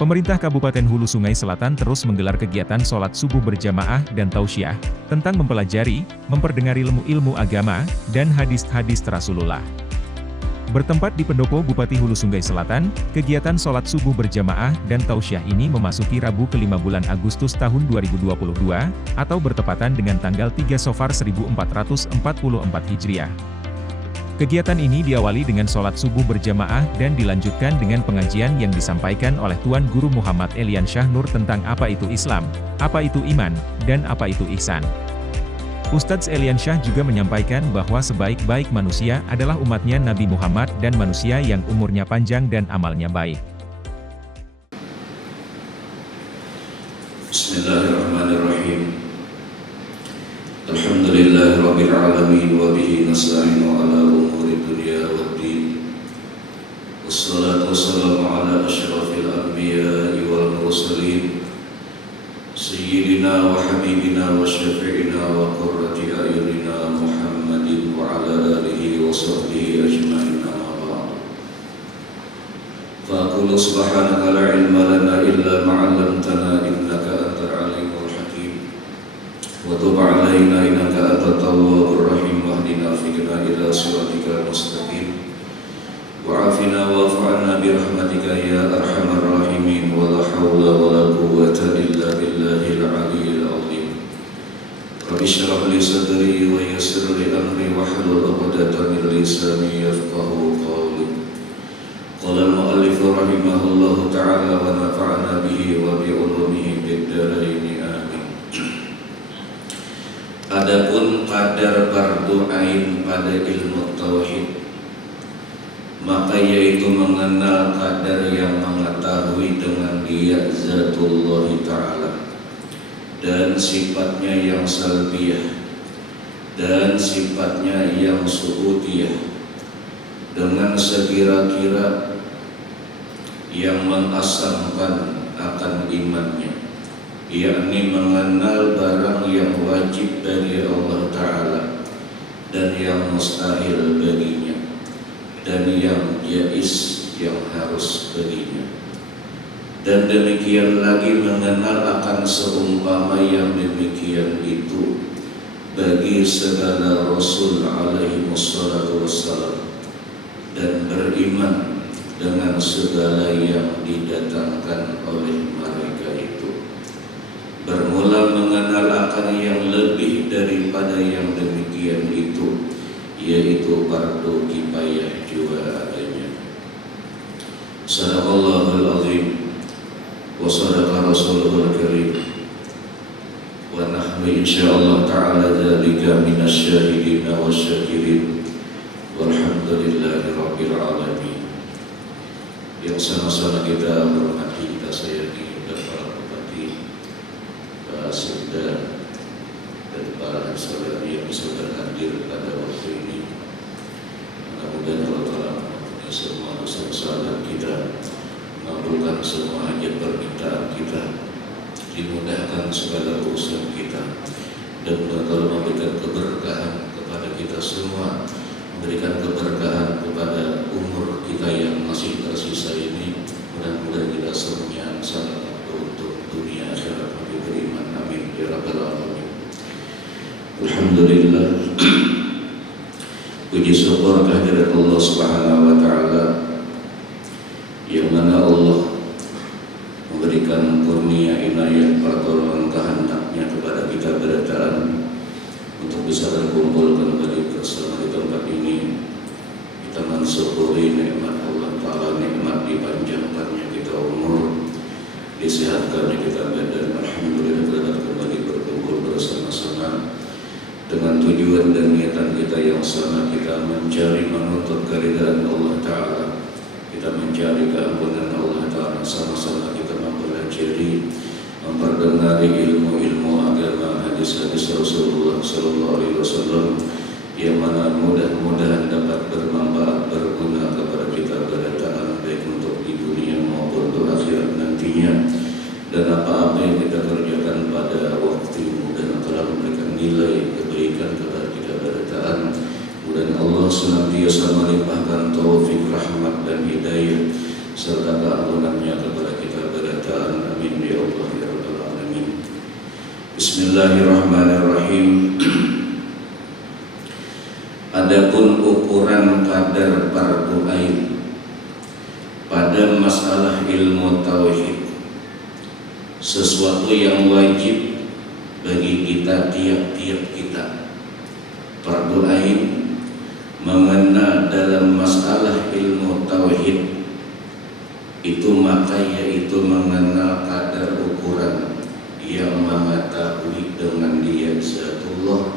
Pemerintah Kabupaten Hulu Sungai Selatan terus menggelar kegiatan sholat subuh berjamaah dan tausiah, tentang mempelajari, memperdengari ilmu-ilmu agama, dan hadis-hadis Rasulullah. Bertempat di Pendopo Bupati Hulu Sungai Selatan, kegiatan sholat subuh berjamaah dan tausiah ini memasuki Rabu ke-5 bulan Agustus tahun 2022, atau bertepatan dengan tanggal 3 Safar 1444 Hijriah. Kegiatan ini diawali dengan sholat subuh berjamaah dan dilanjutkan dengan pengajian yang disampaikan oleh Tuan Guru Muhammad Eliansyah Nur tentang apa itu Islam, apa itu iman, dan apa itu ihsan. Ustadz Eliansyah juga menyampaikan bahwa sebaik-baik manusia adalah umatnya Nabi Muhammad dan manusia yang umurnya panjang dan amalnya baik. Bismillahirrahmanirrahim. Alhamdulillahirabbil alamin wa bihi nasta'inu ala umuri dunya waddin. Wassalatu wassalamu ala asyrafil anbiya'i wal mursalin sayyidina wa habibina wa syafi'ina wa qurrati a'yunina Muhammadin wa ala alihi wa sahbihi ajma'in, amma ba'd. Fa aqulu subhanaka la ilma lana illa ma 'allamtana innaka antal alimul hakim. Wa tub 'alaina innaka antat tawwabur rahim wahdina fiqna ila siratikal mustaqim. Wa'afina wa'fu 'anna bi rahmatika ya arhamar rahimin wa la haula wa la quwwata illa billahil 'aliyyil 'azim. Rabbi shrah li sadri wa yassir li amri wahlul 'uqdatam min lisani yafqahu qawli. Qala al-mu'allif rahimahullahu ta'ala wa nafa'ana bihi wa bi 'ulumihi fid dharain. Adapun qadar fardu ain pada ilmu tauhid, maka yaitu mengenal qadar yang mengetahui dengan dia zatullah ta'ala dan sifatnya yang salbiyah dan sifatnya yang su'udiyah, dengan sekira-kira yang mengasamkan akan imannya, yakni mengenal barang yang wajib bagi Allah Ta'ala dan yang mustahil baginya, dan yang jaiz yang harus baginya. Dan demikian lagi mengenal akan seumpama yang demikian itu bagi segala Rasul alaihi wassalatu wassalam, dan beriman dengan segala yang didatangkan oleh mereka itu. Bermula mengenal akan yang lebih daripada yang demikian itu, yaitu fardu kifayah juga adanya. Sadaqallahul azim wa sadaqa rasuluhul karim, wa nahnu insyaallah ta'ala dzalika minasyahidin wasyakirin walhamdulillahi rabbil alamin. Yang sama-sama kita hormati, kita sayangi, dan para bupati, para sekda, dan para saudara yang bisa berhadir pada waktu ini. Mudah-mudahan Allah Ta'ala mengampuni semua dosa kesalahan kita, mengabulkan semua hajat permintaan kita, dimudahkan segala urusan kita, dan Allah memberikan keberkahan kepada kita semua, memberikan keberkahan kepada umur kita yang masih tersisa ini. Mudah-mudahan kita semuanya sangat untuk dunia akhirat lebih beriman, amin ya rabbal alamin. Alhamdulillah, puji syukur kehadirat Allah Subhanahu wa Ta'ala, yang mana Allah memberikan kurnia inayah pertolongan kehendaknya kepada kita berdaan untuk bisa berkumpul kembali bersama di tempat ini. Kita mensyukuri nikmat Allah Ta'ala, nikmat dipanjangkannya kita umur, disehatkannya kita badan. Alhamdulillah kita dapat kembali berkumpul bersama-sama dengan tujuan dan niatan kita yang sama. Kita mencari menuntut keridhaan Allah Ta'ala, kita mencari keampunan Allah Ta'ala, sama-sama kita mempelajari, memperdengari ilmu-ilmu agama, hadis-hadis Rasulullah Sallallahu Alaihi Wasallam, yang mana mudah-mudahan dapat bermanfaat, berguna kepada kita berdaan, baik untuk di dunia maupun untuk akhirat nantinya. Dan apa-apa yang kita kerjakan pada waktu ini dan telah memberikan nilai kebaikan kepada kita berdaan. Mudah Allah senantiasa melimpahkan taufik, rahmat dan hidayah serta keampunannya kepada kita berdaan. ciptaan. Amin ya Allah ya Rabbal Alamin. Bismillahirrahmanirrahim. Adapun ukuran kadar fardu ain pada masalah ilmu tauhid, sesuatu yang wajib bagi kita, tiap-tiap kita. Fardu ain mengena dalam masalah ilmu tauhid itu, maka yaitu mengenal kadar ukuran yang mengetahui dengan dia zatullah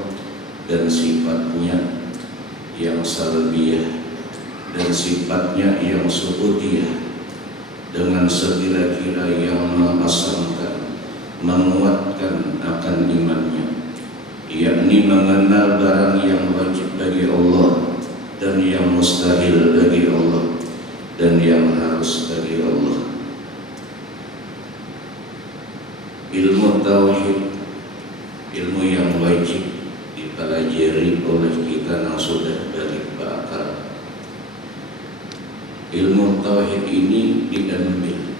dan sifatnya yang salbiyah dan sifatnya yang subutiyah, dengan sekira-kira yang mengasamkan, menguatkan akan imannya, yakni mengenal barang yang wajib bagi Allah dan yang mustahil bagi Allah dan yang harus bagi Allah. Ilmu tauhid, ilmu yang wajib dipelajari oleh kita yang sudah balik berakal. Ilmu tauhid ini diambil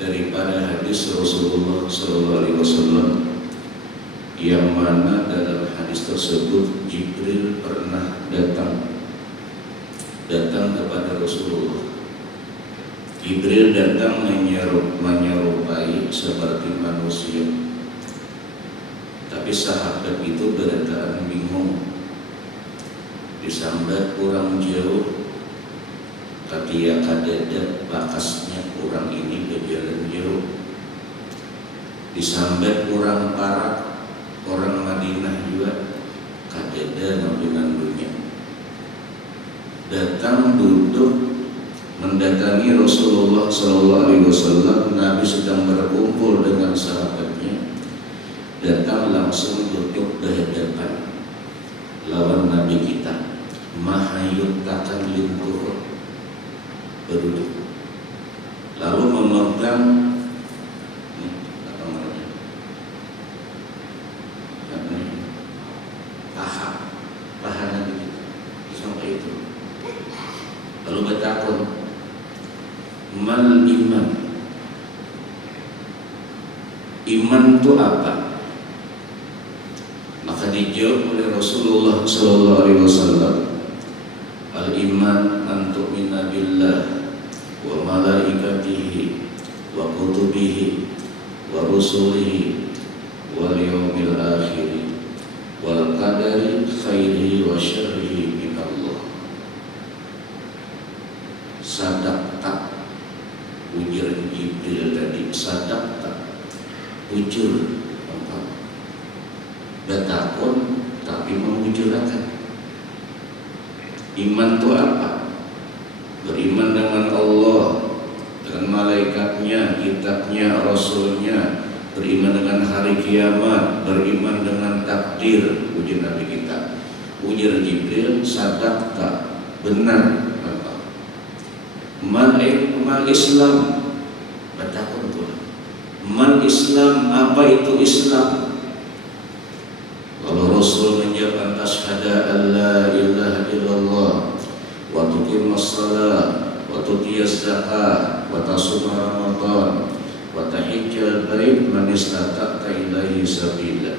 daripada hadis Rasulullah SAW, yang mana dalam hadis tersebut Jibril pernah datang kepada Rasulullah. Jibril datang menyerupai seperti manusia, tapi sahabat itu berkata bingung, disambat kurang jauh, katia kadada bakasnya orang ini berjalan jauh, disambat kurang parah, orang Madinah juga kadada dengan dunia. Datang duduk mendatangi Rasulullah SAW. Nabi sedang berkumpul dengan sahabatnya, datang langsung duduk berhadapan lawan Nabi kita, mahayutakan lintuh, berduduk, lalu memegang paha Nabi kita sampai itu, lalu bertakun, mal iman, iman itu apa? Maka dijawab oleh Rasulullah SAW, al iman an tu'mina billah wa malaikatihi wa kutubihi wa rusulihi wal yawmil akhir wal qadari khairihi wa syarrihi min Allah. Sadaqta, ujar Jibril tadi, sadaqta, ujur engkau. Bertakun tapi memujurakan. Iman itu apa? Beriman dengan Allah, dengan malaikatnya, kitabnya, rasulnya, beriman dengan hari kiamat, beriman dengan takdir. Ujar Nabi kita, ujar Jibril, sadaqta, benar. Mal Islam, bertakun Tuhan. Mal Islam, apa itu Islam? Kalau Rasul menjawab, asyhadu an la ilaha illallah wa tuqimus shalah wa tutiyaz zakah wa tasuma ramadan wa tahijjal bait man istata'ta ilaihi sabila.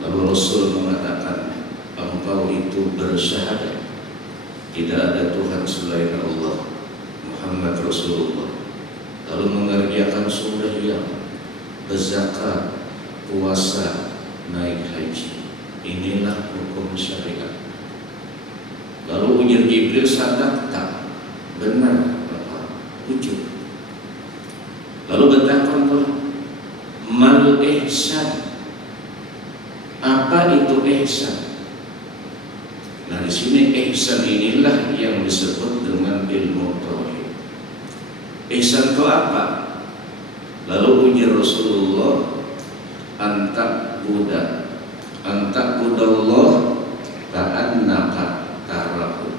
Lalu Rasul mengatakan, engkau itu bersyahadat tidak ada Tuhan selain Allah, Muhammad Rasulullah, lalu mengerjakan sembahyang, berzakat, puasa, naik haji. Inilah hukum syariat. Lalu ujar Jibril, sadaqta, benar Bapak, ujur. Lalu bertakon pula, mal ihsan, apa itu ihsan? Nah, di sini ihsan inilah yang disebut dengan ilmu tauhid. Ihsan itu apa? Lalu ujar Rasulullah, antak budallah ka'annaka tarahu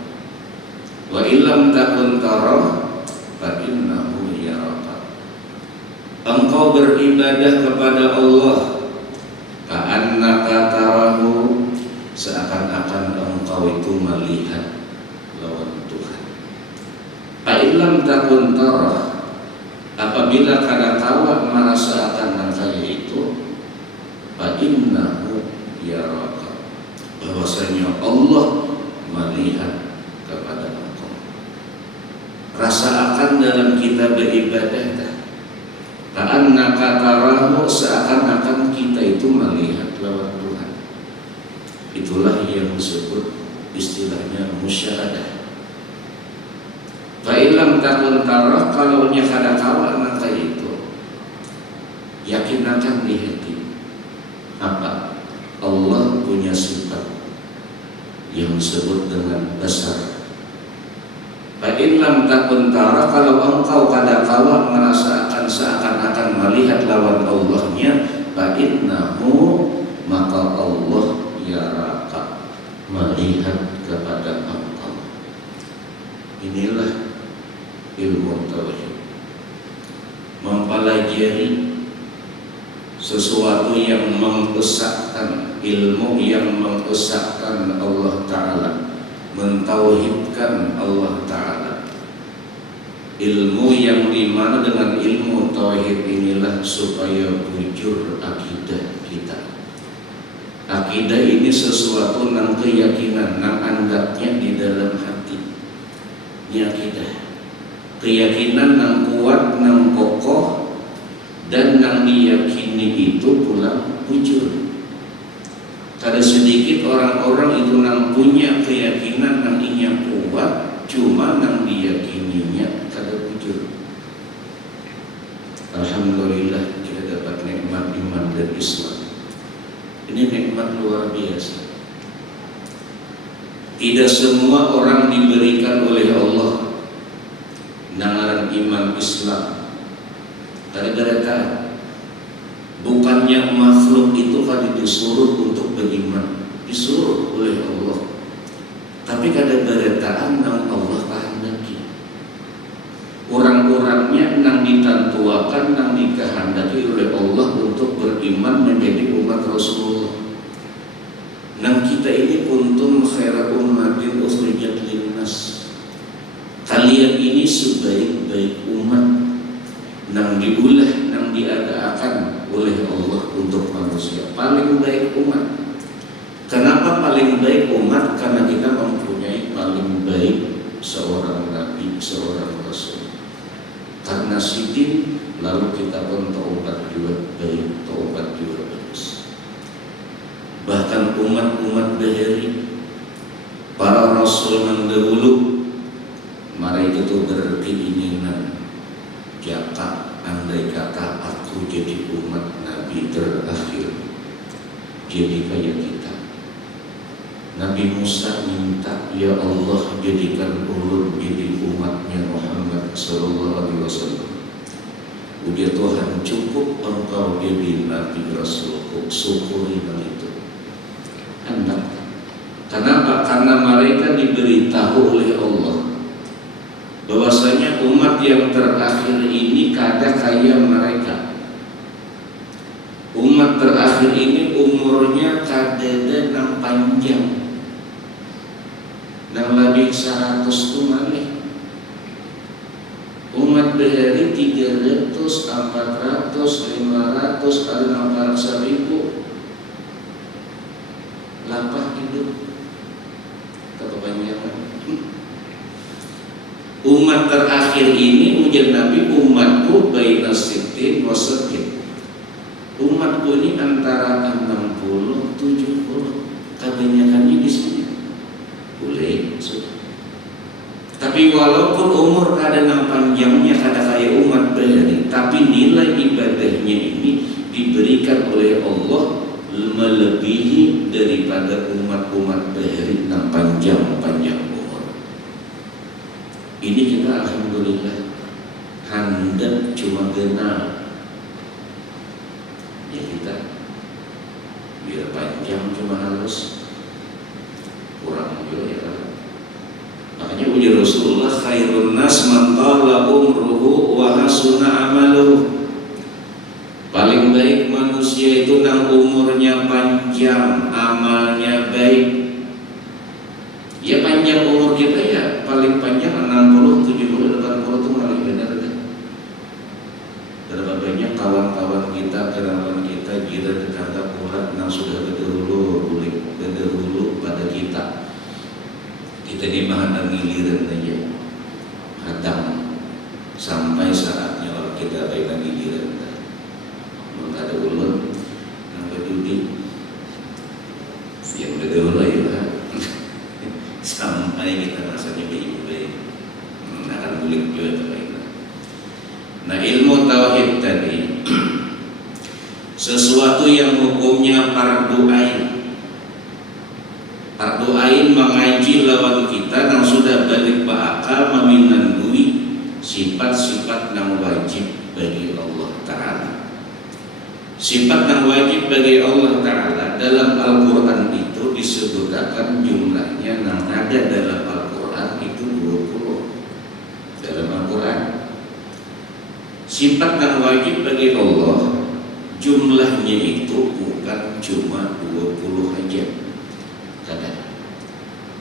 wa illam takun tarah fa innahu yaraka. Engkau beribadah kepada Allah ka'annaka tarahu, seakan-akan engkau itu melihat lawan Tuhan. Fa illam takun tarah, Apabila kadangkala merasa akan nangkaya itu, fa innahu yaraka, bahwasanya Allah melihat kepada engkau. Rasa akan dalam kita beribadah, ka'annaka tarahu, seakan-akan kita itu melihat lawan Tuhan. Itulah yang disebut istilahnya musyahadah. Fa'ilam takun tarah, kalau nya kadangkala maka itu yakinkan di hati apa Allah punya sifat yang disebut dengan besar. Fa'ilam takun tarah, kalau engkau kadangkala merasakan seakan-akan melihat lawan Allahnya, fa'innahu, maka Allah yaraka, melihat kepada engkau. Inilah ilmu tauhid, mempelajari sesuatu yang mengesahkan, ilmu yang mengesahkan Allah Ta'ala, mentauhidkan Allah Ta'ala. Ilmu yang dimana dengan ilmu tauhid inilah supaya bujur akidah kita. Akidah ini sesuatu nang keyakinan, nang andapnya di dalam hati. Ini akidah, keyakinan nang kuat, nang kokoh, dan nang diyakini itu pula bujur. Ada sedikit orang-orang itu nang punya keyakinan nang inya kuat, cuma nang diyakininya kada bujur. Alhamdulillah kita dapat nikmat iman dan Islam. Ini nikmat luar biasa. Tidak semua orang diberikan oleh Allah nangaran iman Islam. Gara-gara bukannya makhluk itu kan disuruh untuk beriman, disuruh oleh Allah. Tapi kadang-kadang nang Allah kehendaki. Orang-orangnya nang ditentuakan, nang dikehendaki oleh Allah untuk beriman menjadi umat Rasulullah. Nang kita ini kuntum khaira ummatin ukhrijat linnas. Kalian ini sebaik-baik umat nang diulah, nang diadakan oleh Allah untuk manusia. Paling baik umat. Kenapa paling baik umat? Karena kita mempunyai paling baik seorang nabi, seorang rasul. Karena sidin, lalu kita pun taubat juga baik, taubat juga bagus. Bahkan umat-umat dahari, para rasul mendahulu, mereka itu berkeinginan, jaka andai kata aku jadi umat nabi terakhir, jadi kayak kita. Nabi Musa minta, ya Allah jadikan ulun jadi umatnya Muhammad sallallahu alaihi wasallam. Ujar Tuhan, cukup engkau jadi nabi rasulku, syukuri hal itu. Hendak. Kenapa? Karena mereka diberitahu oleh Allah bahwasanya umat yang terakhir ini kada kaya mereka. Umat terakhir ini umurnya kadada nang panjang, nang lebih 100 tu malih. Umat dari 300, 400, 500, ada nang parang 1000 lapah hidup kepanjangan. Umat terakhir ini ujar Nabi, umatku baina sittin wa sab'in. Umatku ini antara 60, 70. Kebanyakannya di sini. Boleh, sudah. Tapi walaupun umur kadang panjangnya kada kaya umat bahari, tapi nilai ibadahnya ini diberikan oleh Allah melebihi daripada umat-umat bahari yang panjang umur. Ini kita alhamdulillah handap cuma genal. Ya kita biar panjang cuma halus, kurang juga ya. Makanya ujar Rasulullah, khairun nas man tala umruhu wa hasuna amaluhu. Paling baik manusia itu nang umurnya panjang, amalnya baik. Ya panjang umur kita ya paling panjang 60, 70, 80 itu malah benar deh. sampai saatnya orang kita baikan giliran ada ulun yang berdudi yang berdua ya sampai kita rasanya baik akan bulik juga terbaik. Nah, ilmu tauhid tadi sesuatu yang hukumnya fardu ain. Fardu ain mengaji lawan kita yang sudah balik bakal meminandui sifat-sifat yang wajib bagi Allah Ta'ala. Sifat yang wajib bagi Allah Ta'ala dalam Al-Quran itu disebutkan jumlahnya yang ada dalam Al-Quran itu 20 dalam Al-Quran. Sifat yang wajib bagi Allah jumlahnya itu bukan cuma 20 aja. Kadang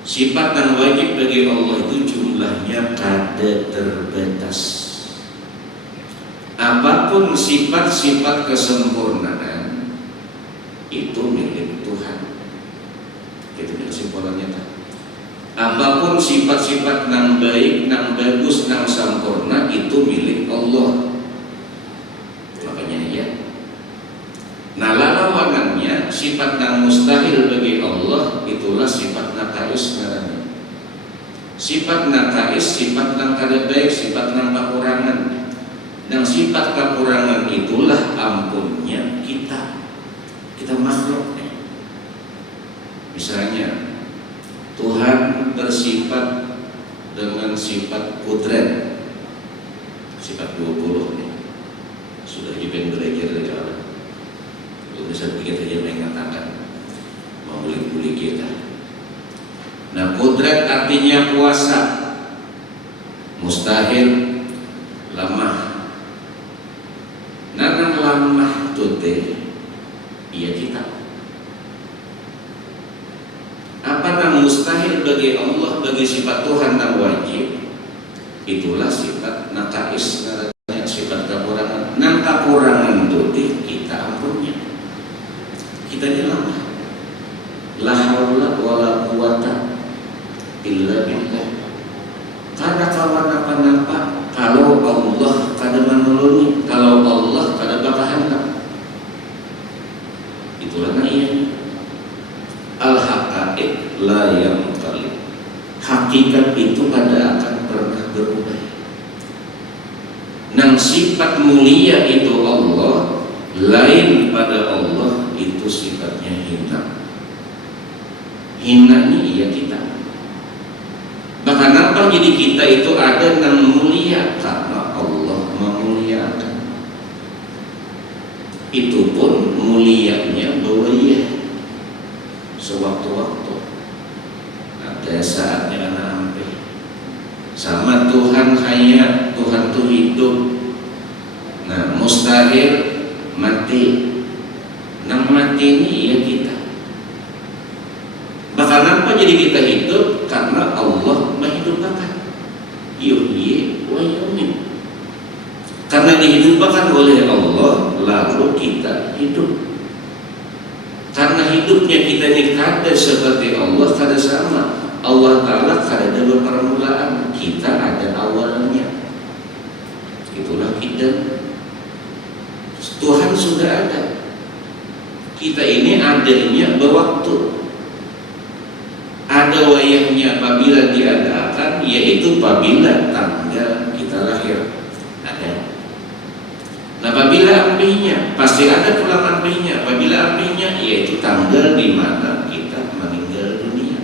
sifat yang wajib bagi Allah itu jumlahnya kada terbatas. Apapun sifat-sifat kesempurnaan itu milik Tuhan. Itu kesimpulannya. Apapun sifat-sifat yang baik, yang bagus, yang sempurna itu milik Allah. Makanya ya. Nah, lawanannya sifat yang mustahil bagi Allah itulah sifat nakais namanya. Sifat nakais, sifat yang kada baik, sifat yang kekurangan. Dan sifat kekurangan itulah ampunnya kita makhluk. Misalnya Tuhan bersifat dengan sifat kudrat, sifat 20 nih. Sudah juga belajar dari Allah. Belum bisa pikir saja mengatakan mengulik-ulik kita. Nah, kudrat artinya kuasa, mustahil, lemah. Nah, yang lemah itu iya kita. Apa yang mustahil bagi Allah, bagi sifat Tuhan yang wajib, itulah sifat nakais, sifat kekurangan. Nah, kekurangan itu kita ampunnya. Kita ini lemah. La haula wala quwata illa billah. Kada kawan apa-apa kalau Allah kada menolongi, kalau Allah kada bakahandak. Itulah naiya. Al-haqaiq la yanqalib. Hakikat itu kada akan pernah berubah. Nang sifat mulia itu Allah, lain pada Allah itu sifatnya hina. Hina ini iya kita. Bahkan apa jadi kita itu ada yang mulia karena Allah memuliakan. Itu pun mulianya bawaya sewaktu-waktu. Ada saatnya anak ampe. Sama Tuhan hayat, Tuhan itu hidup. Nah, mustahil mati. Nang mati ini iya kita. Bahkan apa jadi kita hidup? Karena Allah menghidupkan. Yuhyi wa yumiit. Karena dihidupkan oleh Allah, lalu kita hidup. Karena hidupnya kita ini kada seperti Allah, kada sama. Allah Ta'ala kada ada permulaan, kita ada awalnya. Itulah kita. Tuhan sudah ada. Kita ini adanya berwaktu. Ada wayahnya apabila diadakan, yaitu apabila tanggal kita lahir. Ada. Nah, apabila apinya pasti ada pulang apinya. Apabila apinya yaitu tanggal di mana kita meninggal dunia.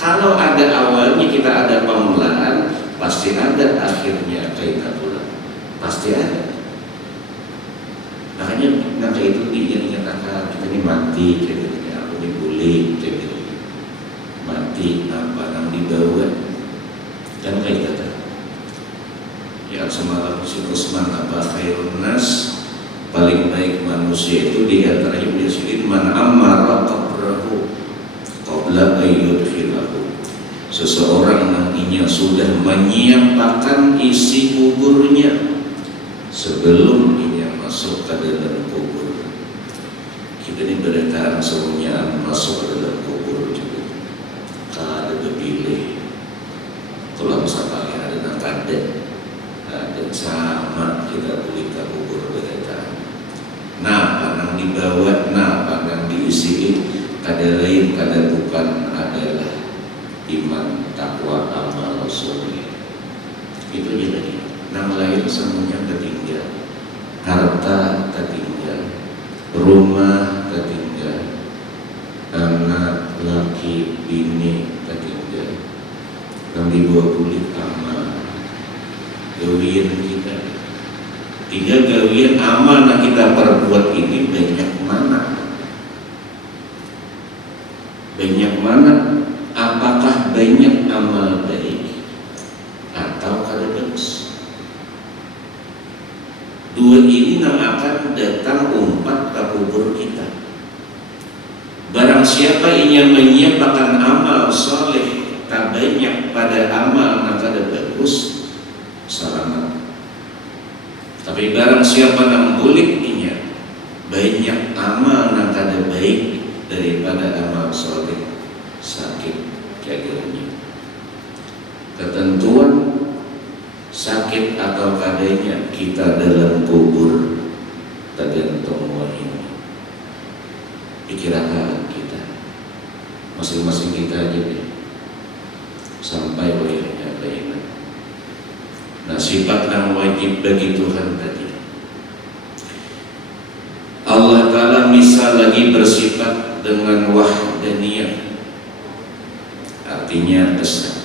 Kalau ada awalnya, kita ada permulaan, pasti ada akhirnya kita pulang. Pasti ada. Makanya nanti itu dinyatakan kita ini mati, aku ini boleh, mati apa yang dibawa dan kayak kata. Ya semalam si Usman apa khairun nas, paling baik manusia itu di antara yang disirin man amara qabrahu qabla ayyudkhilahu. Seseorang nantinya sudah menyiapkan isi kuburnya sebelum ia masuk ke dalam kubur. Kita ini bertahan semuanya masuk ke dalam kubur juga. Kada terpilih. Kalau misalnya ada nak ada sama kita beli ke kubur berita. Nah, panang dibawa, nah panang diisi, kada lain kada bukan adalah iman, takwa, amal soleh. Itu jadi nang lain semuanya tertinggal, harta tertinggal, rumah tertinggal, anak laki bini tertinggal, nang dibawa kulit amal, gawian kita. Tinggal gawian amal yang kita perbuat ini banyak mana? Banyak mana? Apakah banyak amal baik atau kada bagus? Dua ini yang akan datang umpat ke kubur kita. Barang siapa yang menyiapkan amal soleh tak banyak pada amal yang kada bagus, selamat. Tapi barang siapa yang buliknya banyak amal yang kada baik daripada amal soleh, sakit jaganya. Ketentuan sakit atau kadanya kita dalam kubur tergantung ini. Pikiran kita, masing-masing kita aja deh, sampai wayahnya baiklah. Nah, sifat yang wajib bagi Tuhan tadi. Allah Ta'ala misal lagi bersifat dengan wahdaniyah, artinya esa.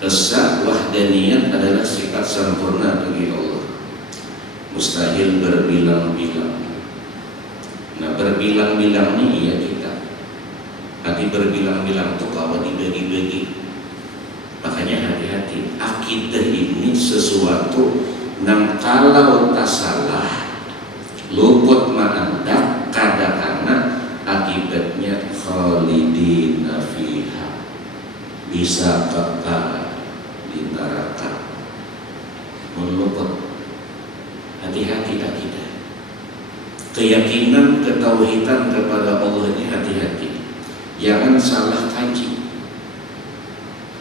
Esa wahdaniyah adalah sifat sempurna bagi Allah, mustahil berbilang-bilang. Nah, berbilang-bilang ini ya kita, tapi berbilang-bilang itu kawan dibagi-bagi. Makanya hati-hati, akidah ini sesuatu yang kalau tak salah luput ma'andak kadang-kadang akibatnya khalidina fiha, bisa kekal di neraka. Meluput. Hati-hati akidah. Keyakinan, ketauhidan kepada Allah ini hati-hati. Jangan salah kaji.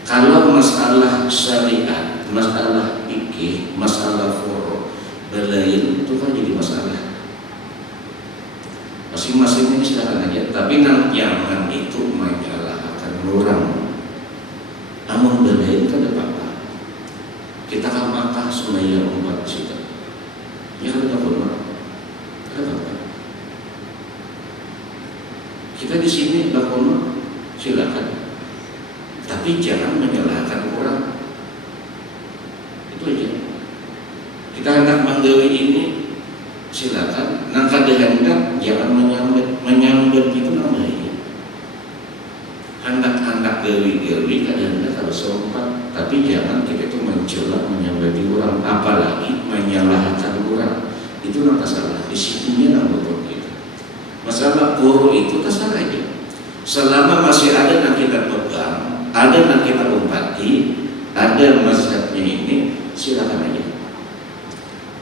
Kalau masalah syariat, masalah fikih, masalah furu, belain itu kan jadi masalah. Masing-masing ini silakan aja, tapi jangan itu menyalahkan orang. Amun belain kan ada apa-apa. Kita kan makan semaya umat kita. Ya ada apa-apa. Ada apa? Kita di sini bakal silakan. Tapi jangan menyalahkan orang. Itu aja. Kita hendak menggawi ini, silakan. Nang kada hendak jangan menyambut itu namanya. Hendak gawi kada hendak harus sopan. Tapi jangan kita itu mencela menyambut orang, apalagi menyalahkan orang. Itu nang salah. Di situnya nang betul kita. Masalah guru itu terserah aja. Selama masih ada yang kita pegang, ada yang kita umpati, ada mazhabnya ini, silakan aja.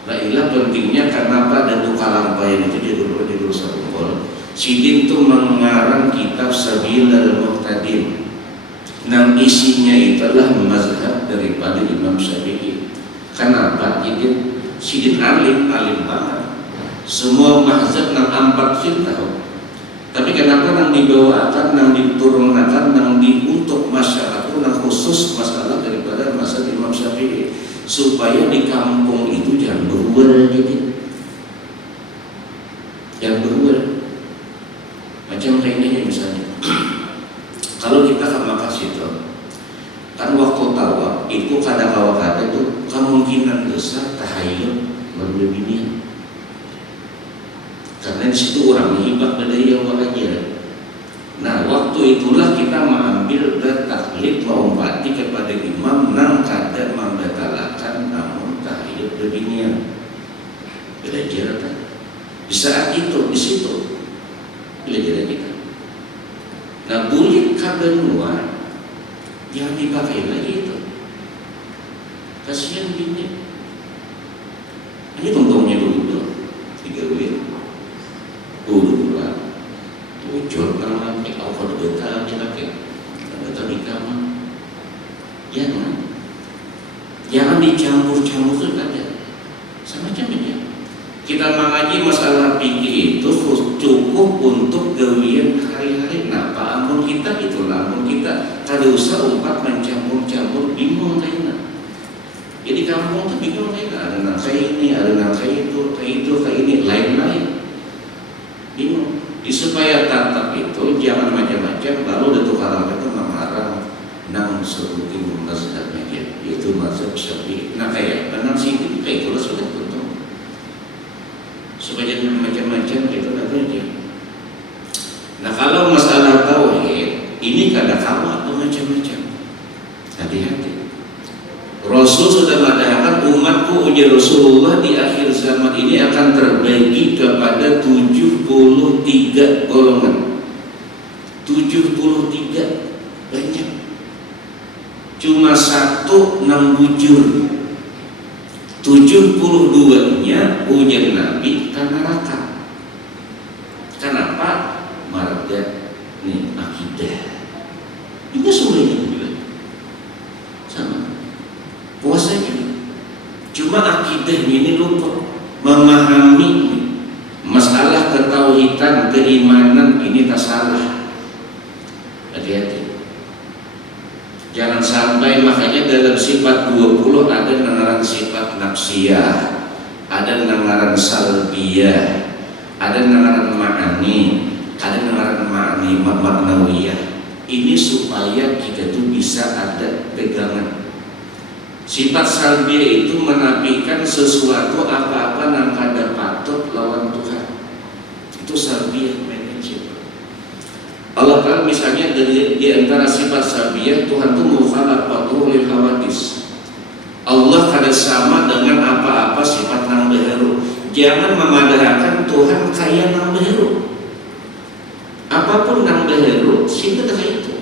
Nah, inilah pentingnya kenapa ada tukar lampayan itu di Rusa Kumpul. Sidin itu mengarang kitab Sabilal Muhtadin. Nah, isinya itulah mazhab daripada Imam Syafi'i. Kenapa? Sidin alim banget. Semua mazhab nang 4 tahun. Tapi kenapa nang dibawakan, nang diturunkan, nang untuk masyarakat, nang khusus masalah daripada mazhab Imam Syafi'i, supaya di kampung itu jangan berual gitu, jangan berual. Macam kayak ini misalnya, kalau kita ke Makkah situ, kan waktu tawaf itu kadang-kadang itu kemungkinan besar tahayul berbeda. Karena di situ orang hibah dari yang wajar. Nah, waktu itulah kita mengambil bertaklid mengumpati kepada imam nang kada membatalkan namun tahiyat berdinian. Belajar kan? Di saat itu, di situ belajar kita. Nah, bulik kabenua yang dipakai lagi itu. Kasihan bini. Ini untungnya dulu 3 win. Udah wujud kalau kalau betul aja lagi betul di kamar jangan jangan dicampur-campur itu ada semacam ini. Kita mengaji masalah fikih itu cukup untuk gawian hari-hari. Nah, Pak ampun kita itulah, ampun kita kada usah umpat mencampur-campur, bingung kayaknya. Jadi kampung tuh bingung kayaknya, ada nang kayak ini, ada nang kayak itu, kayak ini, lain-lain. Bingung. Supaya tatap itu jangan macam-macam, baru ada tukang itu mengarang nang sebutin mazhabnya dia, yaitu mazhab Syafi'i. Nah kayak benar sih itu kayak itu sudah tentu. Supaya jangan macam-macam itu nanti. Nah kalau masalah tauhid ini kada kalah atau macam-macam. Hati-hati. Rasul sudah mengatakan umatku ujar Rasulullah di akhir zaman ini akan terbagi kepada 73 golongan. 73 banyak. Cuma satu nang bujur. 72-nya ujar Nabi karena neraka. Kenapa? Marga nih akidah. Itu semuanya juga sama. Puasa juga. Cuma akidahnya ini lupa memahami masalah ketauhidan, keimanan ini tak salah. Hati-hati. Jangan sampai makanya dalam sifat 20 ada nangaran sifat nafsiyah, ada nangaran salbiyah, ada nangaran ma'ani, ada nangaran ma'ani maknawiyah. Ini supaya kita tuh bisa ada pegangan. Sifat salbiyah itu menafikan sesuatu apa-apa yang kada patut lawan Tuhan. Itu salbiyah. Allah Ta'ala misalnya di antara sifat salbiyah Tuhan itu mukhalafatuhu lil hawadis. Allah kada sama dengan apa-apa sifat nang beheru. Jangan memadahkan Tuhan kaya nang beheru. Apapun nang beheru sehingga kayak itu.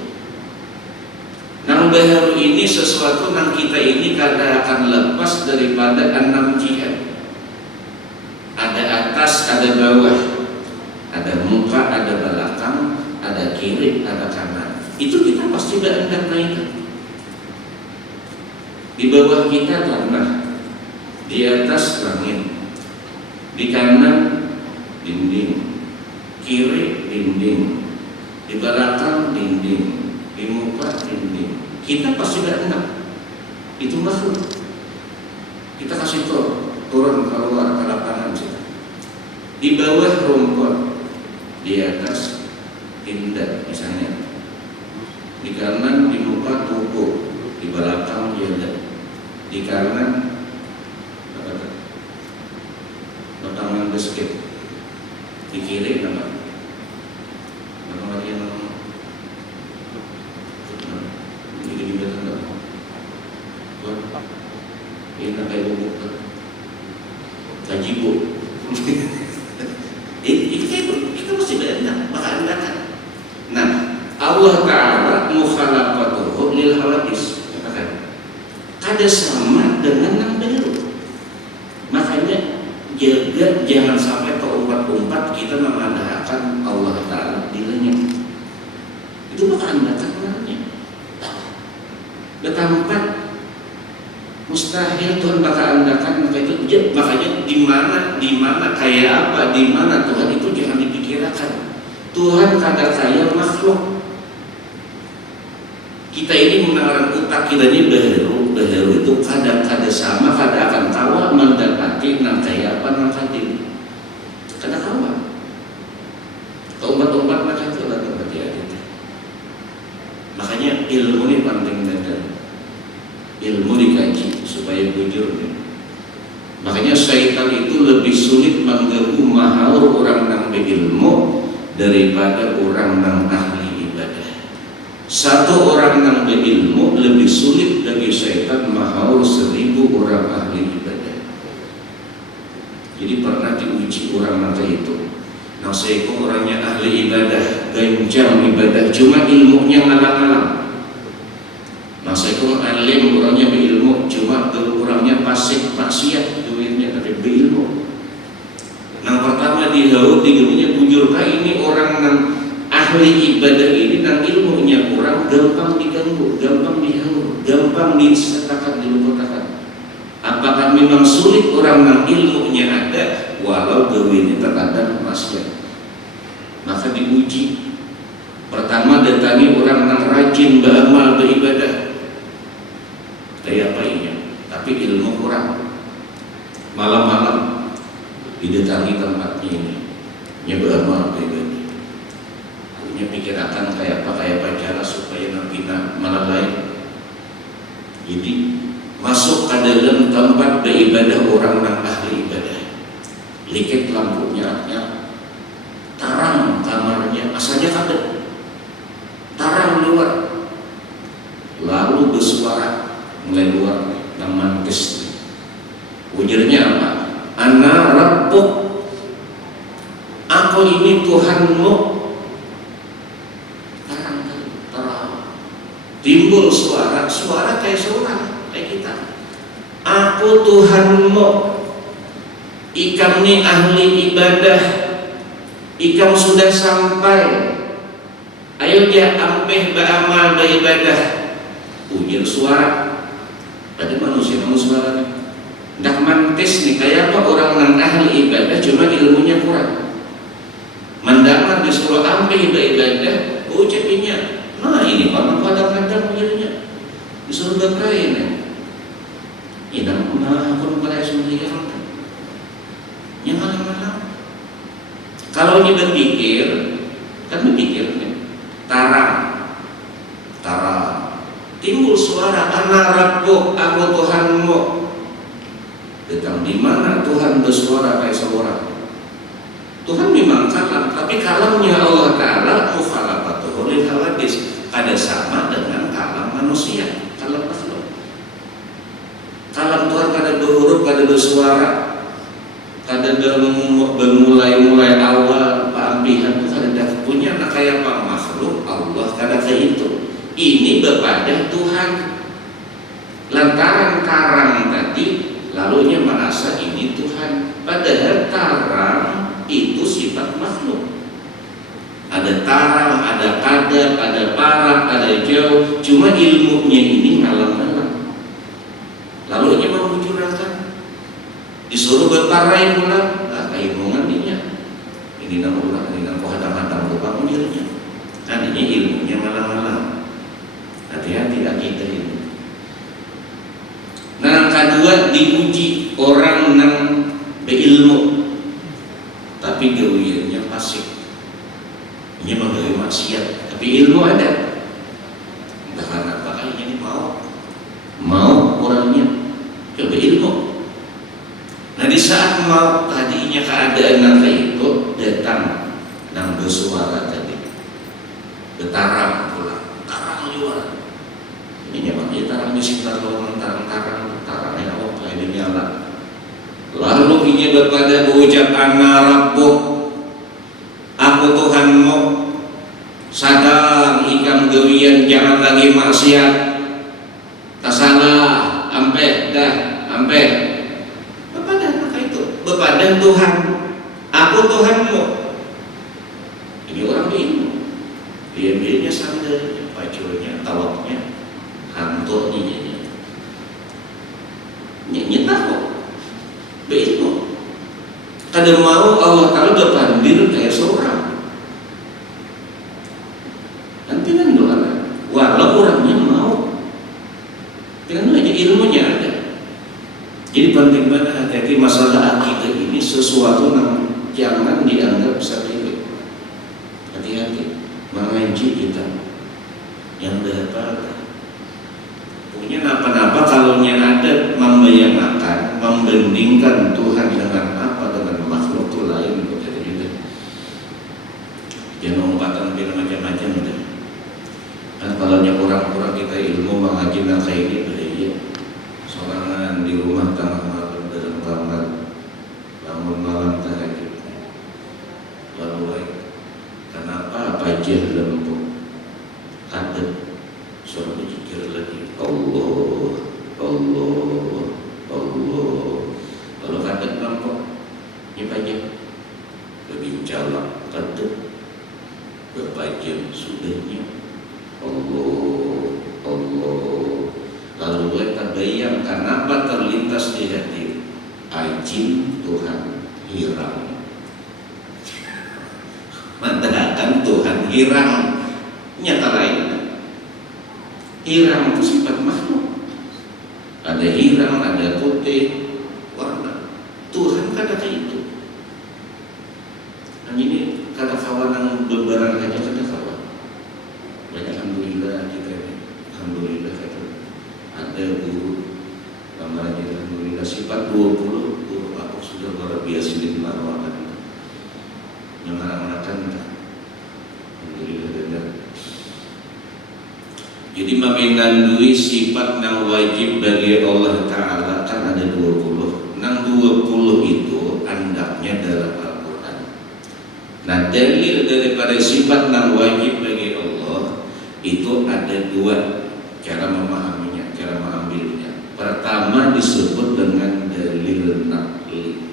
Nang beheru ini sesuatu nang kita ini kada akan lepas daripada 6 jihad. Ada atas, ada bawah, ada muka, ada belakang, ada kiri, ada kanan. Itu kita pasti hendak naikkan. Di bawah kita tanah, di atas langit, di kanan dinding, kiri dinding, di belakang dinding, di muka dinding. Kita pasti hendak. Itu makhluk. Kita kasih turun keluar ke lapangan kita. Di bawah rumput, di atas tindak misalnya, di kanan di muka tubuh, di belakang jada, di kanan batangan basket, di kiri nama lagi nama di belakang ini kayak bubuk kajibo. Itu mesti benar, maka anda kan. Nah, Allah Ta'ala mukhalafatuhu lil hawadis, katakan kada sama dengan nang beheru. Makanya jaga jangan sampai terumpat-umpat kita memadahkan Allah Ta'ala di langit. Itu maka anda kan benarnya. Betampat mustahil Tuhan bakal andakan maka itu makanya di mana kayak apa, di mana Tuhan itu jangan dipikirkan. Tuhan kada kaya makhluk. Kita ini mengarang utak kita ini beheru itu kada sama, kada akan kawa mendapati nang kaya apa nang katin. Kada kawa. Umat-umat macam itu lah tempat dia. Makanya ilmu ini penting dan ilmu dikaji supaya bujur. Makanya syaitan itu lebih sulit mengganggu mahaur orang nang berilmu daripada orang nang ahli ibadah. Satu orang nang berilmu lebih sulit bagi syaitan mahaur 1000 orang ahli ibadah. Jadi pernah diuji orang nang itu. Nah saya orangnya ahli ibadah, genjang ibadah, cuma ilmunya ngalang-ngalang. Maksudnya alim orangnya berilmu, cuma orangnya pasif maksiat duitnya tapi berilmu. Yang pertama dihaut digulunya bujurkah ini orang yang ahli ibadah ini dan ilmunya kurang, gampang diganggu, gampang dihaut, gampang disetakan diluputakan. Apakah memang sulit orang yang ilmunya ada walau gawini terkadang maksiat? Maka diuji. Pertama datangi orang yang rajin beramal beribadah, kayak apa ini? Tapi ilmu kurang. Malam-malam didatangi tempatnya ini, beramal beribadah. Punya pikiran kayak apa cara supaya nabi malam lain. Jadi masuk ke dalam tempat beribadah orang yang ahli ibadah, liket lampunya, tarang kamarnya, asalnya kada, tarang luar, lalu bersuara mulai luar nama kes, ujarnya apa? Ana Rabbuk, aku ini Tuhanmu. Tarang, timbul suara kayak seorang kayak kita. Aku Tuhanmu, ikam ni ahli ibadah, ikam sudah sampai, ayo dia ampeh beramal beribadah. Ujar suara, tadi manusia suaranya ndak mantis nih, kayak apa orang yang ahli ibadah cuma ilmunya kurang. Mendengar disuruh ampeh beribadah, ucapinya, nah ini kadang-kadang ujarnya disuruh berkain ya. Inang aku mulai sendiri yang malam-malam. Kalau ini berpikir, kan berpikir nih, tarang, timbul suara ana Rabbuk, aku Tuhanmu. Tentang di mana Tuhan bersuara kayak seorang. Tuhan memang kalam, tapi kalamnya Allah Ta'ala mukhalafatuhu lil hawadis, ada sama dengan kalam manusia, kalam makhluk. Kalam Tuhan kada berhuruf, kada bersuara, kada bermulai awal pampihan, itu kada punya nak kayak apa makhluk Allah, kada kayak itu. Ini berpada Tuhan. Lantaran karang tadi, lalunya merasa ini Tuhan. Padahal tarang itu sifat makhluk. Ada tarang, ada kadar, ada parak, ada jauh. Cuma ilmunya ini ngalam-ngalam. Lalu dia memuncurkan, disuruh berparai pula, kayak ilmuannya. Ini nama ulang, ini nama hadang-hadang lupa menjadinya. Tadinya ilmunya ngalam-ngalam. Hati-hati kita ini. Nah, kedua diuji orang yang berilmu, tapi gawiannya pasif. Ini menggawi maksiat, tapi ilmu ada. Entah karena apa ini mau orangnya coba ilmu. Nah di saat mau tadinya keadaan kayak itu datang nang bersuara tadi, bertarang pula, tarang luar. Ini makanya tarang di sekitar lorong tarang ya Allah kayak ini nyala. Lalu ini berpada ucap ana Rabbuk, aku Tuhanmu. Sadar ikam gawian jangan lagi maksiat. Tasalah ampe bepadan maka itu bepadan Tuhan, aku Tuhanmu. Ini orang berilmu, dia sandarnya, paculnya, tawaknya, hanturnya, tahu berilmu. Kadang mau Allah Ta'ala berpandir kayak seorang. Nanti kan doa, walau orangnya mau, dengan aja ilmunya ada. Jadi penting banget hati-hati masalah akidah ini, sesuatu yang jangan dianggap sepele. Hati-hati mengaji kita yang dapat punya apa-apa kalau yang ada membayangkan, membandingkan Tuhan dengan apa, dengan makhluk itu lain begitu juga. Jangan lompatan macam-macam gitu. Kan kalau orang-orang kita ilmu mengaji kayak ini berarti sorangan di rumah tengah malam dalam kamar, bangun malam tahajud. Lalu kenapa apa aja lembut kadet suruh berpikir lagi Allah. Lalu kadet nampak ini aja lebih jalan kadet berbagian sudahnya Allah. Lalu kita bayangkan apa terlintas di hati rajin Tuhan hiram. Mengatakan Tuhan hiram, nyata lain. Hiram itu sifat makhluk. Ada hiram, ada putih, warna. Tuhan kata itu. Dan ini kata kawanan beberapa aja kata kawan. Banyak alhamdulillah kita ini. Alhamdulillah kata. Ada guru gambaran kita alhamdulillah sifat 20 guru apa sudah luar biasa di marwakan. Yang anak-anakan alhamdulillah benar. Jadi meminandui sifat yang wajib bagi Allah Ta'ala kan ada 20. Nang 20 itu andaknya dalam Al-Quran. Nah dalil daripada sifat yang wajib bagi Allah itu ada dua cara memahaminya, cara mengambilnya. Pertama disebut dengan dalil naqli,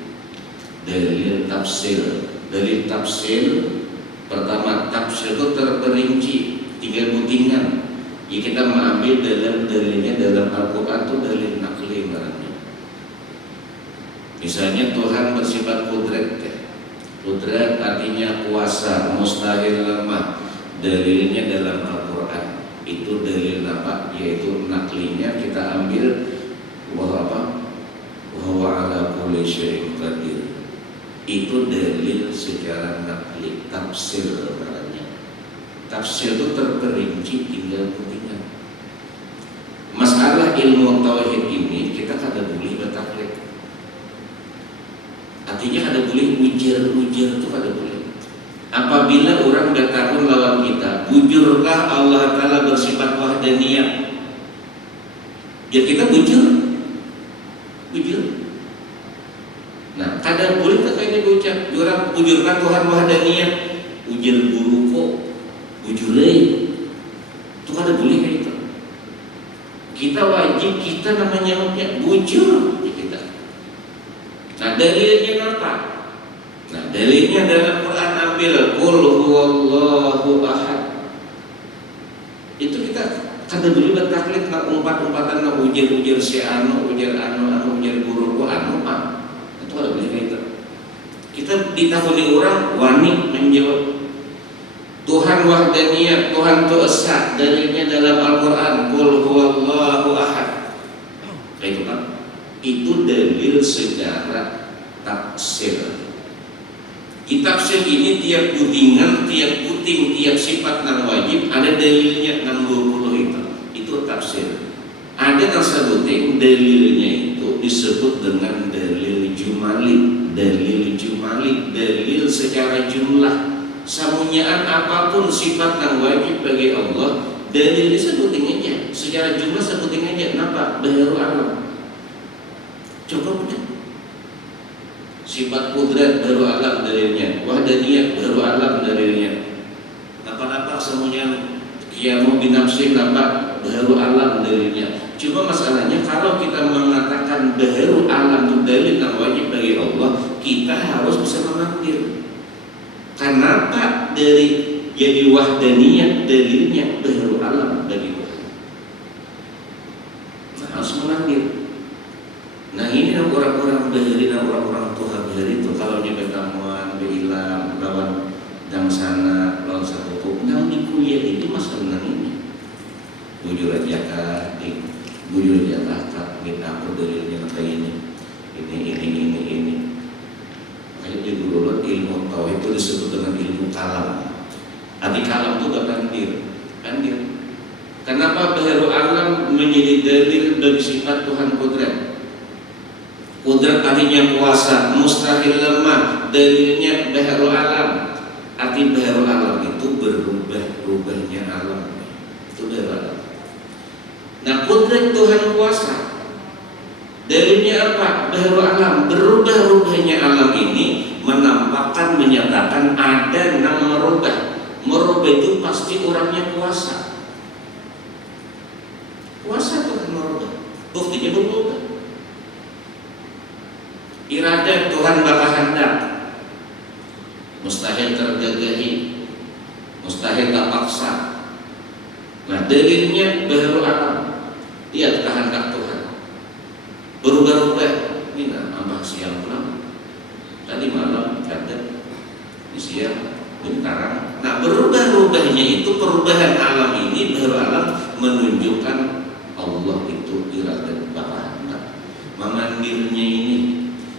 dalil tafsir. Dalil tafsir pertama, tafsir itu terperinci 3 butingan. Jadi kita mengambil dalam dalilnya dalam Al-Quran itu dalil naqli barangnya. Misalnya Tuhan bersifat kudrat ya. Kudrat artinya kuasa, mustahil lemah. Dalilnya dalam Al-Quran. Itu dalil apa? Yaitu naqlinya kita ambil wa ala kulli syai'in qadir. Itu dalil secara naqli, tafsir namanya. Tafsir itu terperinci tinggal butingan. Masalah ilmu tauhid ini kita kada boleh bertaklid. Artinya kada boleh ujar-ujar itu kada boleh. Apabila orang datang lawan kita, bujurkah Allah Ta'ala bersifat wahdaniyah? Ya kita bujur. Nah, kadang boleh tak kayak diucap, orang bujurkan Tuhan wahdaniyah, ujar guru kok, bujurei, itu ada boleh kayak itu. Kita wajib, kita namanya bujur ya kita. Nah dalilnya apa? Nah dalilnya dalam Quran ambil qul huwallahu ahad. Itu kita kada boleh bertaklid nak umpat-umpatan nak ujar-ujar si anu, ujar guru anu apa. Ada boleh itu. Kita ditahuni orang wani menjawab Tuhan wahdaniyah, Tuhan itu esa, dalilnya dalam Al-Quran qul huwallahu ahad. Itu kan itu dalil secara tafsir. Di tafsir ini tiap putingan, tiap puting, tiap sifat yang wajib ada dalilnya 60 itu tafsir. Ada yang sebutin dalilnya itu disebut dengan dalil jumali, dalil secara jumlah. Samunyaan apapun sifat yang wajib bagi Allah, dalil disebutin aja, secara jumlah sebutin aja. Kenapa? Baharu alam. Cukup kan? Sifat kudrat baru alam dalilnya, wahdaniyah baru alam dalilnya. Apa-apa semuanya kiamu binafsin apa baru alam dalilnya. Cuma masalahnya kalau kita mengatakan baharu alam itu dalil yang wajib bagi Allah, kita harus bisa mengambil. Kenapa dari jadi wahdaniyah dalilnya baharu alam bagi Tuhan? Nah, harus mengambil. Nah ini orang-orang bahari dan orang-orang Tuhan bahari itu kalau dia bertamuan, berilam, lawan dangsana, lawan sakuku, nang di kuliah itu masalah ini. Bujur aja kak, bujur aja kak, minta aku dalilnya kayak ini. Kayak di guru ilmu tauhid itu disebut dengan ilmu kalam. Arti kalam itu gak kandir. Kenapa baharu alam menjadi dalil bagi sifat Tuhan kudrat? Kudrat artinya kuasa, mustahil lemah, dalilnya baharu alam. Arti baharu alam itu berubah-ubahnya alam. Itu baharu alam. Nah kudrat Tuhan kuasa, dalilnya apa? Baharu alam. Berubah-ubahnya alam ini menampakkan, menyatakan ada yang merubah. Merubah itu pasti orangnya kuasa. Kuasa Tuhan merubah. Buktinya berubah. Iradat Tuhan bakal hendak, mustahil tergagahi, mustahil tak paksa. Nah dalilnya baharu alam, lihat kehendak Tuhan berubah-ubah. Ini apa siang pulang, tadi malam kadang di siang bentar. Nah, berubah-ubahnya itu perubahan alam ini baru alam menunjukkan Allah itu iradat bapak. Memanggilnya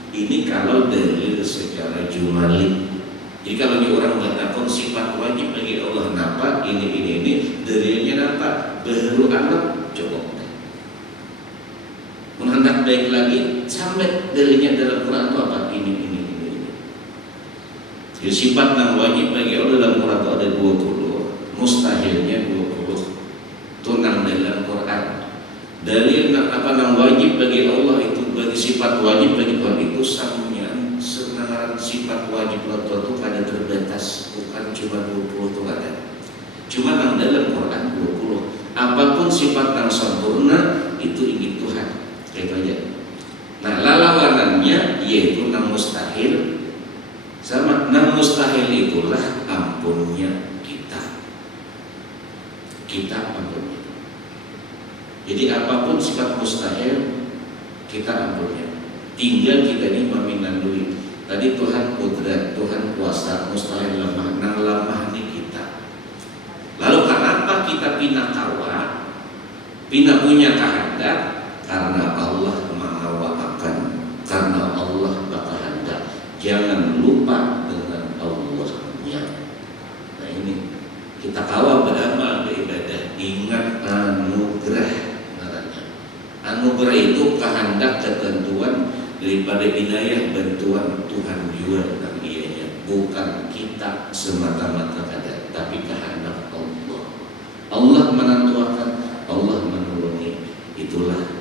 ini kalau dalil secara jumali. Jadi kalau orang mengatakan sifat wajib bagi Allah napa ini dalilnya napa baru alam cukup. Menghendak baik lagi sampai dalilnya dalam Quran itu apa ini. Jadi sifat yang wajib bagi Allah dalam Quran itu ada 20, mustahilnya 20. Itu nang dalam Quran. Dalil apa yang wajib bagi Allah itu bagi sifat wajib bagi Allah itu samanya sebenarnya sifat wajib Allah itu ada terbatas, bukan cuma 20 itu ada. Cuma yang dalam Quran 20. Apapun sifat yang sempurna itu ingin Tuhan. Kayak aja. Nah, lawanannya yaitu yang mustahil. Sama yang mustahil itulah ampunnya kita ampunnya. Jadi apapun sifat mustahil kita ampunnya. Tinggal kita ini meminandui. Tadi Tuhan kudrat, Tuhan kuasa, mustahil lemah, nang lemah ini kita. Lalu kenapa kita pindah kawa, pindah punya kehendak? Karena Allah mengawakan, karena Allah berkehendak. Jangan lupa dengan Allahnya. Nah ini kita kawal beramal beribadah. Ingat anugerah. Anugerah itu kehendak ketentuan daripada inayah bantuan Tuhan juga dan ianya. Bukan kita semata-mata ada, tapi kehendak Allah. Allah menentukan, Allah menolongi. Itulah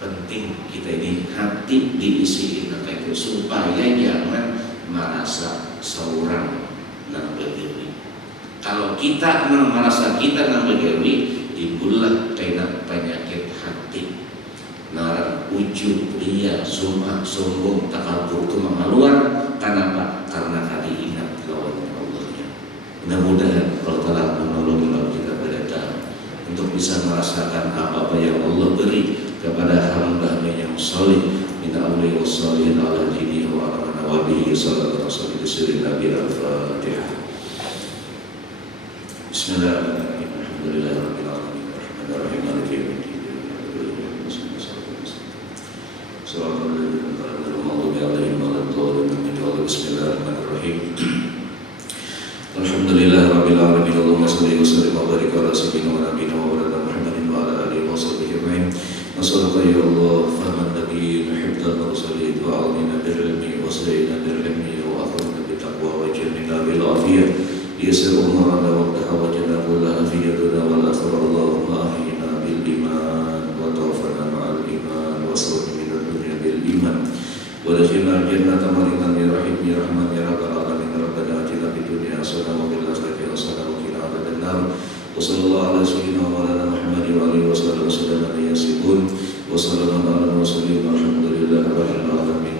penting kita ini hati diisi itu supaya jangan merasa seorang nang berdiri. Kalau kita merasa kita nang berdiri, timbullah kena penyakit hati. Narang ujub, ria, sumah, sombong, takabur itu mengeluar. Kenapa? Karena tadi ingat lawan Allahnya. Mudah-mudahan Allah telah menolong kita berada untuk bisa merasakan apa-apa yang Allah beri kepada hamba yang salih min awliya wassalihin ala dini wa ala nawabihi sallallahu alaihi wasallam Nabi al-Fatihah. Bismillahirrahmanirrahim. Alhamdulillahirabbil alamin arrahmanirrahim maliki yaumiddin. Sallallahu alaihi wasallam. Bismillahirrahmanirrahim. Alhamdulillahirabbil alamin. Allahumma shalli wa sallim wa barik ala sayyidina wa nabiyina wa maulana Muhammadin wa ala alihi wa sahbihi ajma'in. Nas'aluka ya Allah fahman nabiyyin hifdzal mursalin wa 'alina bil ilmi wa sayyidina bil ilmi wa akrimna bit taqwa wa jannina bil afiyah. Yassir umurana wa tahawajna kulla afiyatuna wal akhirah. Allahumma ahyina bil iman wa tawaffana ma'al iman wa sallim min dunya bil iman wa dakhilna jannata mariman ya rahim ya rahman ya rabbal alamin. Rabbana atina fid dunya hasanah wa fil akhirati hasanah wa qina adzaban nar. Wa sallallahu ala sayyidina wa ala Muhammad wa alihi wa sallam wa sallam yasibun wa sallallahu ala mursalin walhamdulillahi rabbil alamin.